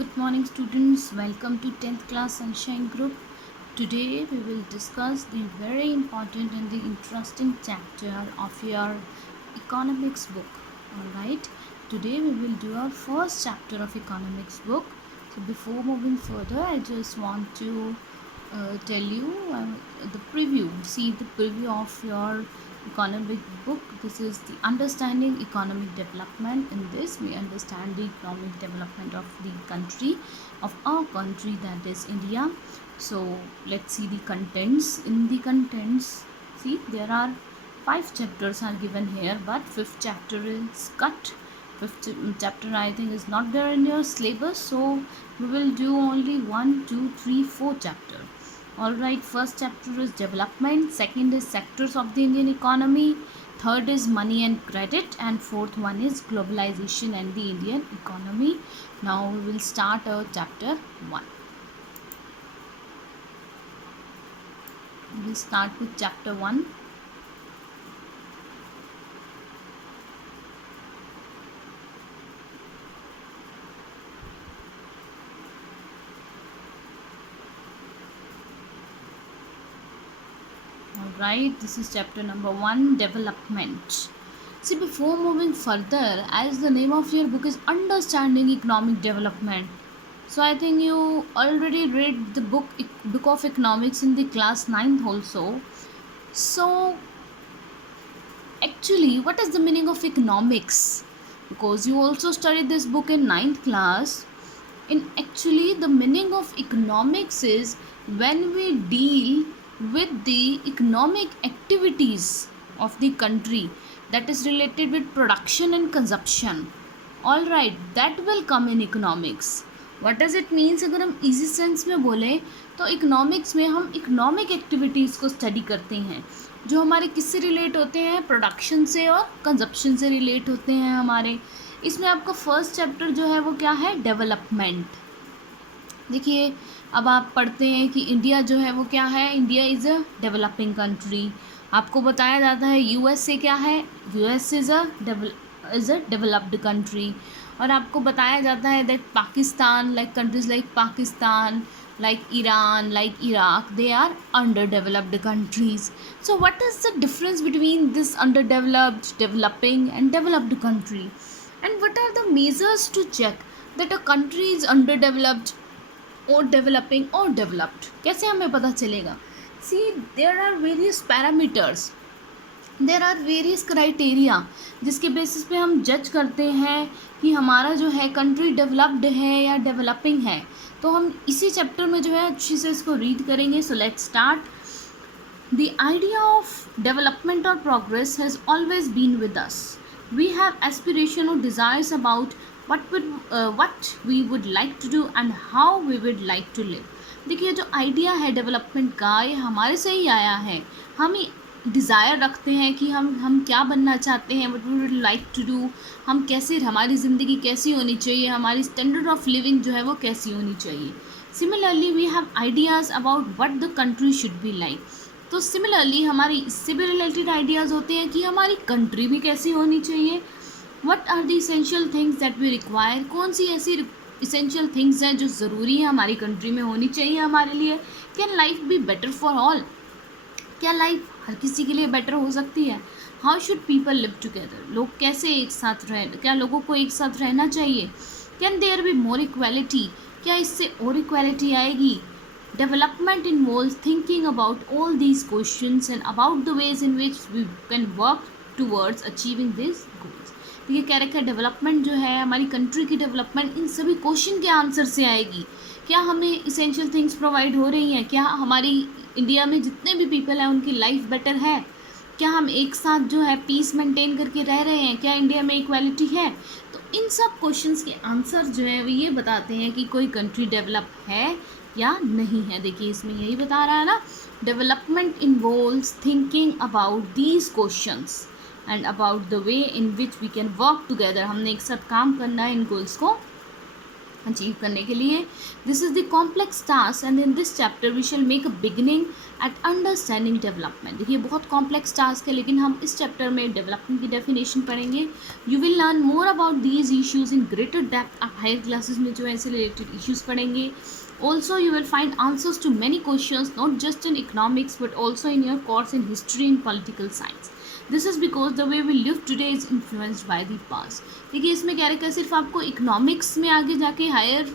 Good morning, students. Welcome to 10th class Sunshine Group. Today we will discuss the very important and the interesting chapter of your economics book. Alright, today we will do our first chapter of economics book. So before moving further, I just want to tell you the preview. See the preview of your economic book. This is the understanding economic development. In this we understand the economic development of the country, of our country, that is India. So let's see the contents. In the contents, see there are 5 chapters are given here, but 5th chapter is cut. 5th chapter I think is not there in your syllabus, so we will do only 1, 2, 3, 4 chapter. Alright, first chapter is development, second is sectors of the Indian economy, third is money and credit, and fourth one is globalization and the Indian economy. Now we will start our chapter 1. We will start with chapter 1. Alright, this is chapter number 1, development. See, before moving further, as the name of your book is Understanding Economic Development, so I think you already read the book of economics in the class 9th also. So actually, what is the meaning of economics? Because you also studied this book in 9th class. In actually, the meaning of economics is when we deal with the economic activities of the country that is related with production and consumption. All right, that will come in economics. What does it means? अगर हम easy sense में बोले तो economics में हम economic activities को study करते हैं जो हमारे किससे रिलेट होते हैं, प्रोडक्शन से और कंजप्शन से रिलेट होते हैं हमारे. इसमें आपका फर्स्ट चैप्टर जो है वो क्या है, डेवलपमेंट. देखिए, अब आप पढ़ते हैं कि इंडिया जो है वो क्या है, India is a developing country. आपको बताया जाता है यूएसए क्या है, US is a developed country. और आपको बताया जाता है that Pakistan, like countries like Pakistan, like Iran, like Iraq, they are underdeveloped countries. So what is the difference between this underdeveloped, developing and developed country? And what are the measures to check that a country is underdeveloped or developing or developed? कैसे हमें पता चलेगा? See, there are various parameters, there are various criteria जिसके basis पे हम जज करते हैं कि हमारा जो है कंट्री डेवलप्ड है या डेवलपिंग है. तो हम इसी चैप्टर में जो है अच्छी से इसको रीड करेंगे. So let's start. The idea of development और progress has always been with us. We have aspiration और desires about what we would like to do and how we would like to live. देखिए, जो idea है development का ये हमारे से ही आया है. हम ही डिज़ायर रखते हैं कि हम क्या बनना चाहते हैं, what we would like to do, हम कैसे, हमारी ज़िंदगी कैसी होनी चाहिए, हमारी स्टैंडर्ड ऑफ लिविंग जो है वो कैसी होनी चाहिए. Similarly we have ideas about what the country should be like. तो सिमिलरली हमारी इससे भी रिलेटेड आइडियाज़ होते हैं कि हमारी कंट्री भी कैसी होनी चाहिए. What are the essential things that we require. कौन सी ऐसी इसेंशियल थिंग्स हैं जो ज़रूरी है हमारी कंट्री में होनी चाहिए हमारे लिए. Can life be better for all. क्या लाइफ हर किसी के लिए बेटर हो सकती है. How should people live together. लोग कैसे एक साथ रहें, क्या लोगों को एक साथ रहना चाहिए. Can there be more equality. क्या इससे और इक्वालिटी आएगी. Development involves thinking about all these questions and about the ways in which we can work towards achieving this goals. तो ये कह रखा है डेवलपमेंट जो है हमारी कंट्री की डेवलपमेंट इन सभी क्वेश्चन के आंसर से आएगी. क्या हमें इसेंशियल थिंग्स प्रोवाइड हो रही हैं, क्या हमारी इंडिया में जितने भी पीपल हैं उनकी लाइफ बेटर है, क्या हम एक साथ जो है पीस मेंटेन करके रह रहे हैं, क्या इंडिया में इक्वालिटी है. तो इन सब क्वेश्चंस के आंसर जो है वो ये बताते हैं कि कोई कंट्री डेवलप है या नहीं है. देखिए, इसमें यही बता रहा है ना, development involves thinking about these questions and about the way in which we can work together. हमने एक साथ काम करना है इन गोल्स को अचीव करने के लिए। This is the complex task and in this chapter we shall make a beginning at understanding development. देखिए बहुत कॉम्प्लेक्स टास्क है, लेकिन हम इस चैप्टर में डेवलपमेंट की डेफिनेशन पढ़ेंगे। You will learn more about these issues in greater depth. आप हायर क्लासेस में जो है ऐसे रिलेटेड इश्यूज पढ़ेंगे। Also, you will find answers to many questions, not just in economics, but also in your course in history and political science. This is because the way we live today is influenced by the past. देखिए इसमें क्या है, सिर्फ आपको economics में आगे जाके higher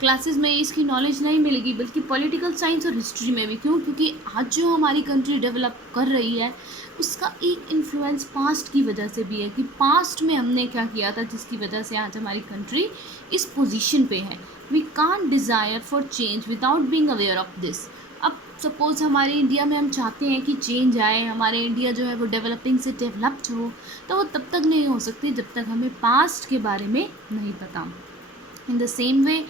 classes में इसकी नॉलेज नहीं मिलेगी, बल्कि पॉलिटिकल साइंस और हिस्ट्री में भी। क्यों? क्योंकि आज जो हमारी कंट्री डेवलप कर रही है उसका एक इन्फ्लुएंस पास्ट की वजह से भी है, कि पास्ट में हमने क्या किया था जिसकी वजह से आज हमारी कंट्री इस पोजीशन पे है। We can't desire for change without being aware of this. अब सपोज हमारे इंडिया में हम चाहते हैं कि चेंज आए, हमारे इंडिया जो है वो डेवलपिंग से डेवलप्ड हो, तो वो तब तक नहीं हो सकती जब तक हमें पास्ट के बारे में नहीं पता। In the same way,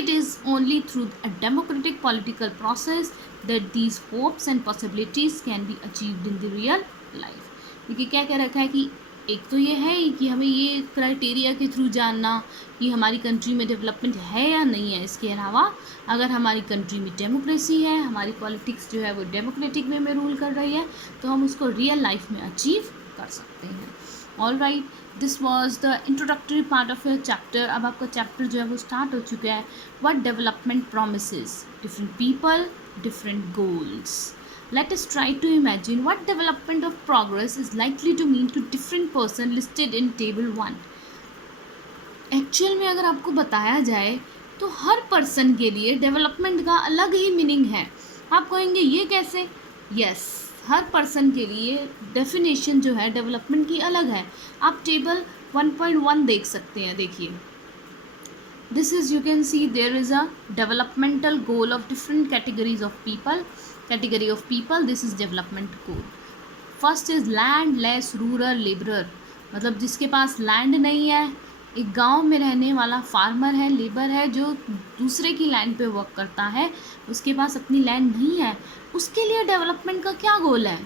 it is only through a democratic political process that these hopes and possibilities can be achieved in the real life. देखिए क्या क्या रखा है कि एक तो ये है कि हमें ये क्राइटेरिया के थ्रू जानना कि हमारी कंट्री में डेवलपमेंट है या नहीं है। इसके अलावा अगर हमारी कंट्री में डेमोक्रेसी है, हमारी पॉलिटिक्स जो है वो डेमोक्रेटिक वे में रूल कर रही है, तो हम उसको रियल लाइफ में अचीव कर सकते हैं। All right, this was the introductory part of your chapter. अब आपका चैप्टर जो है वो स्टार्ट हो चुका है। What development promises different people, different goals. Let us try to imagine what development of progress is likely to mean to different person listed in table 1. Actual में अगर आपको बताया जाए तो हर पर्सन के लिए डेवलपमेंट का अलग ही मीनिंग है। आप कहेंगे ये कैसे? यस, हर पर्सन के लिए डेफिनेशन जो है डेवलपमेंट की अलग है। आप टेबल 1.1 देख सकते हैं। देखिए, this is, you can see there is a developmental goal of different categories of people. Category of people, this is development goal. First is landless rural laborer, मतलब जिसके पास लैंड नहीं है, एक गांव में रहने वाला फार्मर है, लेबर है, जो दूसरे की लैंड पे वर्क करता है, उसके पास अपनी लैंड नहीं है। उसके लिए डेवलपमेंट का क्या गोल है,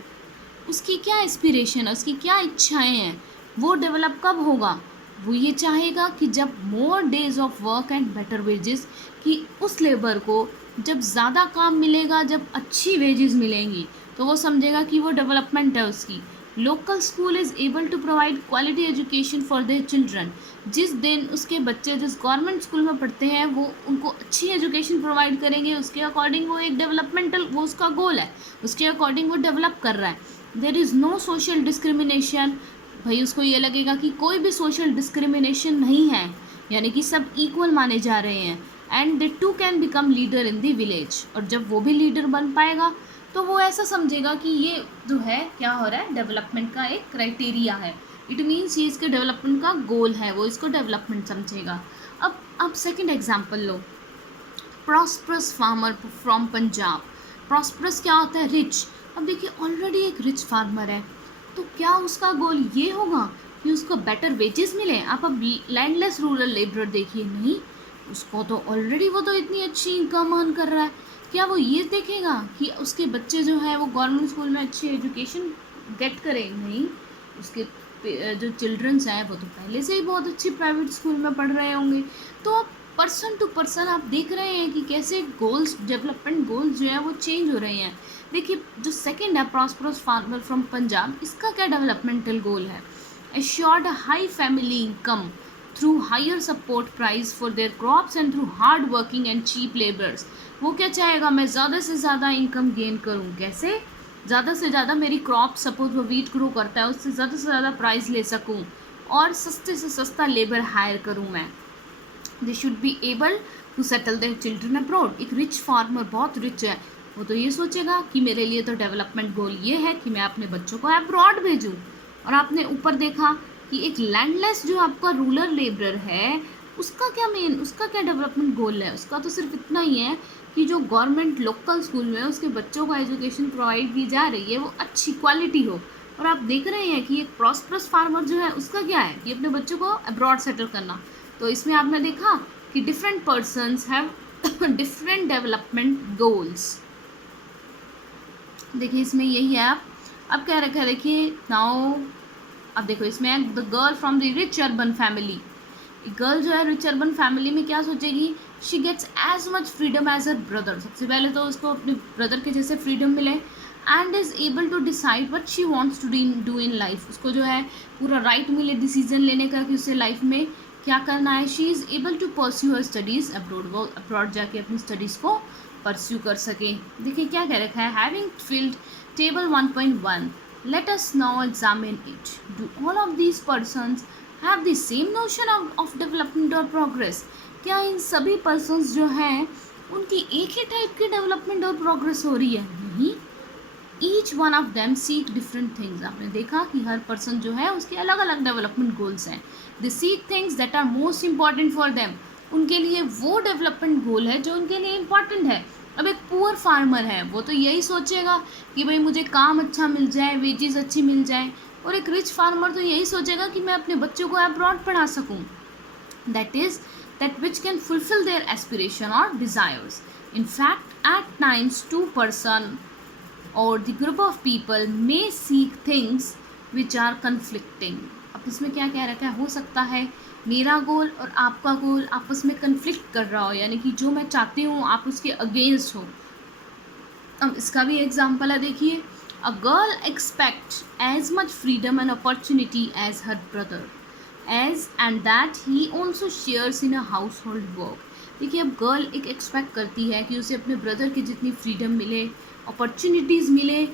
उसकी क्या एस्पिरेशन है, उसकी क्या इच्छाएं हैं? वो डेवलप कब होगा? वो ये चाहेगा कि जब more days of work and better wages, कि उस लेबर को जब ज़्यादा काम मिलेगा, जब अच्छी वेजेस मिलेंगी, तो वो समझेगा कि वो डेवलपमेंट है उसकी। Local school is able to provide quality education for their children. जिस दिन उसके बच्चे जिस गवर्नमेंट स्कूल में पढ़ते हैं वो उनको अच्छी एजुकेशन प्रोवाइड करेंगे, उसके अकॉर्डिंग वो एक डेवलपमेंटल, वो उसका गोल है, उसके अकॉर्डिंग वो डेवलप कर रहा है। There is no social discrimination, भाई उसको ये लगेगा कि कोई भी सोशल डिस्क्रिमिनेशन नहीं है, यानी कि सब इक्वल माने जा रहे हैं। And they too can become leader in the village, और जब वो भी लीडर बन पाएगा तो वो ऐसा समझेगा कि ये जो है क्या हो रहा है, डेवलपमेंट का एक क्राइटेरिया है। इट मीन्स ये इसके डेवलपमेंट का गोल है, वो इसको डेवलपमेंट समझेगा। अब आप second example low, prosperous farmer from Punjab. Prosperous क्या होता है? रिच। अब देखिए ऑलरेडी एक रिच फार्मर है, तो क्या उसका गोल ये होगा कि उसको बेटर वेजेस मिले? आप अब लैंडलेस रूरल लेबरर देखिए, नहीं, उसको तो ऑलरेडी वो तो इतनी अच्छी इनकम अर्न कर रहा है। क्या वो ये देखेगा कि उसके बच्चे जो है वो गवर्नमेंट स्कूल में अच्छी एजुकेशन गेट करें? नहीं, उसके जो चिल्ड्रंस हैं वो तो पहले से ही बहुत अच्छी प्राइवेट स्कूल में पढ़ रहे होंगे। तो पर्सन टू पर्सन आप देख रहे हैं कि कैसे गोल्स, डेवलपमेंट गोल्स जो है वो चेंज हो रहे हैं। देखिए जो सेकंड है, प्रॉस्परस फार्मर फ्रॉम पंजाब, इसका क्या डेवलपमेंटल गोल है? Assured high family income through higher support price for their crops and through hard working and cheap labours. वो क्या चाहेगा? मैं ज़्यादा से ज़्यादा इनकम गेन करूँ। कैसे? ज़्यादा से ज़्यादा मेरी क्रॉप, सपोज वो वीट ग्रो करता है, उससे ज़्यादा से ज़्यादा प्राइस ले सकूँ और सस्ते से सस्ता लेबर हायर करूँ मैं। They should be able to settle their children abroad. एक रिच फार्मर, बहुत रिच है, वो तो ये सोचेगा कि मेरे लिए तो डेवलपमेंट गोल ये है कि मैं अपने बच्चों को अब्रॉड भेजूँ। और आपने ऊपर देखा कि एक लैंडलेस जो आपका रूरल लेबरर है, उसका क्या डेवलपमेंट गोल है? उसका तो सिर्फ इतना ही है कि जो गवर्नमेंट लोकल स्कूल में उसके बच्चों को एजुकेशन प्रोवाइड की जा रही है वो अच्छी क्वालिटी हो। और आप देख रहे हैं कि एक प्रॉस्परस फार्मर जो है उसका क्या है कि अपने बच्चों को अब्रॉड सेटल करना। तो इसमें आपने देखा कि different persons have different development goals. देखिए इसमें यही है। अब क्या रखा है, देखिए नाउ अब देखो इसमें the girl from the rich urban family. Girl जो है रिच अर्बन फैमिली में क्या सोचेगी, she gets as much freedom as her brother, सबसे पहले तो उसको अपने ब्रदर के जैसे फ्रीडम मिले, and is able to decide what she wants to do in life, उसको जो है पूरा राइट मिले डिसीजन लेने का कि उसे लाइफ में क्या करना है। She is able to pursue her studies abroad, वो अब्रॉड जाके अपनी स्टडीज़ को परस्यू कर सके। देखिए क्या कह रखा है, having field table 1.1 let us now examine it. Do all of these persons have the same notion of development or progress? क्या इन सभी persons जो हैं उनकी एक ही टाइप की डेवलपमेंट और प्रोग्रेस हो रही है? नहीं, each one of them seek different things. आपने देखा कि हर पर्सन जो है उसके अलग अलग डेवलपमेंट गोल्स हैं। They seek things that are most important for them, उनके लिए वो डेवलपमेंट गोल है जो उनके लिए इम्पॉर्टेंट है। अब एक पुअर फार्मर है, वो तो यही सोचेगा कि भाई मुझे काम अच्छा मिल जाए, वेजेस अच्छी मिल जाए, और एक रिच फार्मर तो यही सोचेगा कि मैं अपने बच्चों को अब्रॉड पढ़ा सकूं। That is that which can fulfill their aspiration or desires. In fact, at times two person or the group of people may seek things which are conflicting. अब इसमें क्या कह रखा है, हो सकता है मेरा गोल और आपका गोल आपस में कन्फ्लिक्ट कर रहा हो, यानी कि जो मैं चाहती हूँ आप उसके अगेंस्ट हो। अब इसका भी एग्जाम्पल है, देखिए, a girl expect as much freedom and opportunity as her brother as and that he also shares in a household work. देखिए, अब गर्ल एक एक्सपेक्ट करती है कि उसे अपने ब्रदर की जितनी फ्रीडम मिले, अपॉर्चुनिटीज़ मिले,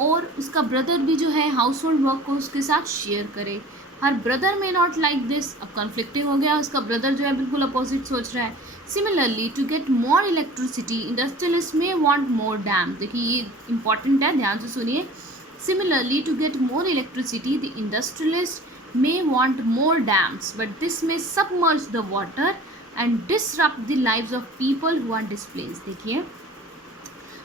और उसका ब्रदर भी जो है हाउस होल्ड वर्क को उसके साथ शेयर करे। हर ब्रदर में नॉट लाइक दिस, अब कन्फ्लिक्टिंग हो गया, उसका ब्रदर जो है बिल्कुल अपोजिट सोच रहा है। Similarly to get more electricity industrialist may want more dam. देखिए ये इंपॉर्टेंट है, ध्यान से सुनिए। Similarly to get more electricity the industrialist may want more dams, but this may submerge the water and disrupt the lives of people who are displaced। देखिए,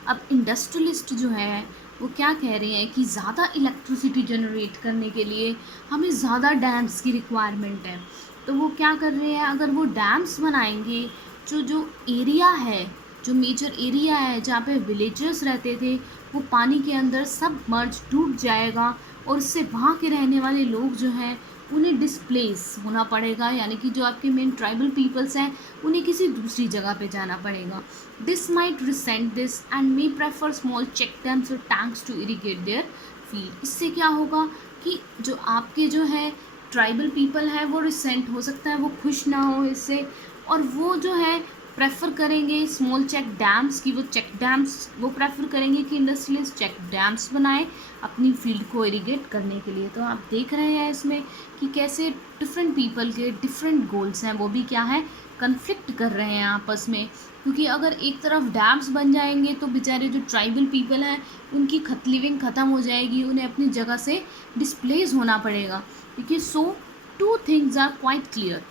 अब industrialist जो है वो क्या कह रहे हैं कि ज़्यादा इलेक्ट्रिसिटी जनरेट करने के लिए हमें ज़्यादा डैम्स की रिक्वायरमेंट है। तो वो क्या कर रहे हैं, अगर वो डैम्स बनाएंगे, जो एरिया है, जो मेजर एरिया है जहाँ पे विलेजर्स रहते थे, वो पानी के अंदर सब मर्ज डूब जाएगा, और उससे वहाँ के रहने वाले लोग जो हैं उन्हें डिस्प्लेस होना पड़ेगा, यानी कि जो आपके मेन ट्राइबल पीपल्स हैं उन्हें किसी दूसरी जगह पे जाना पड़ेगा। This might resent this and may prefer small check dams और tanks to irrigate their field. इससे क्या होगा कि जो आपके जो है ट्राइबल पीपल है वो रिसेंट हो सकता है, वो खुश ना हो इससे, और वो जो है प्रेफर करेंगे स्मॉल चेक डैम्स की, वो चेक डैम्स वो प्रेफर करेंगे कि इंडस्ट्रियलिस्ट चेक डैम्स बनाए अपनी फील्ड को इरीगेट करने के लिए। तो आप देख रहे हैं इसमें कि कैसे डिफरेंट पीपल के डिफरेंट गोल्स हैं, वो भी क्या है, कन्फ्लिक्ट कर रहे हैं आपस में। क्योंकि अगर एक तरफ डैम्स बन जाएंगे तो बेचारे जो ट्राइबल पीपल हैं उनकी लिविंग ख़त्म हो जाएगी, उन्हें अपनी जगह से डिस्प्लेस होना पड़ेगा। देखिए, so two things are quite clear.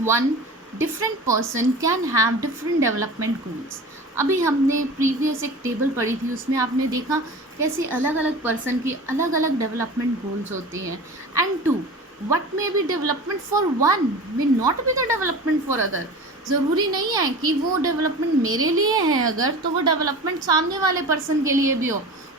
One, different person can have different development goals. अभी हमने प्रीवियस एक टेबल पढ़ी थी, उसमें आपने देखा कैसे अलग अलग पर्सन के अलग अलग डेवलपमेंट गोल्स होते हैं। And two, what may be development for one may not be the development for other. ज़रूरी नहीं है कि वो डेवलपमेंट मेरे लिए है, अगर तो वो डेवलपमेंट सामने वाले पर्सन के लिए भी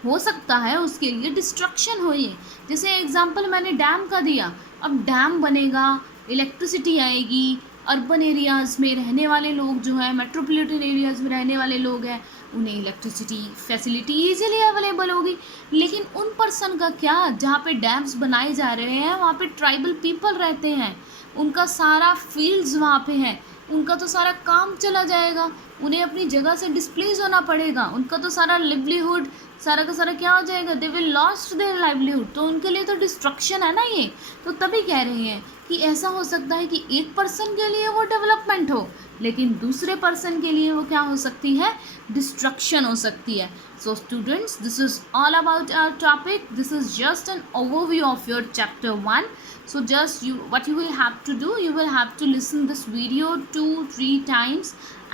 हो सकता है उसके लिए डिस्ट्रक्शन हो। ये जैसे एग्जांपल मैंने डैम का दिया, अब डैम बनेगा, इलेक्ट्रिसिटी आएगी, अर्बन एरियाज़ में रहने वाले लोग जो हैं, मेट्रोपॉलिटन एरियाज़ में रहने वाले लोग हैं, उन्हें इलेक्ट्रिसिटी फैसिलिटी ईजिली अवेलेबल होगी। लेकिन उन पर्सन का क्या, जहाँ पे डैम्स बनाए जा रहे हैं वहाँ पे ट्राइबल पीपल रहते हैं, उनका सारा फील्ड्स वहाँ पे हैं, उनका तो सारा काम चला जाएगा, उन्हें अपनी जगह से डिस्प्लेस होना पड़ेगा, उनका तो सारा लिवलीहुड सारा का सारा क्या हो जाएगा, they will lost their livelihood. तो उनके लिए तो डिस्ट्रक्शन है ना ये। तो तभी कह रहे हैं कि ऐसा हो सकता है कि एक पर्सन के लिए वो डेवलपमेंट हो, लेकिन दूसरे पर्सन के लिए वो क्या हो सकती है, डिस्ट्रक्शन हो सकती है। So students, this is all about our topic. This is just an overview of your chapter 1. So just what you will have to do, you will have to listen this video 2-3 times,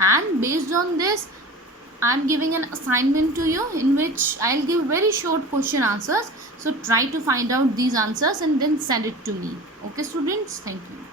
and based on this I am giving an assignment to you in which I'll give very short question answers. So try to find out these answers and then send it to me. Okay students, thank you.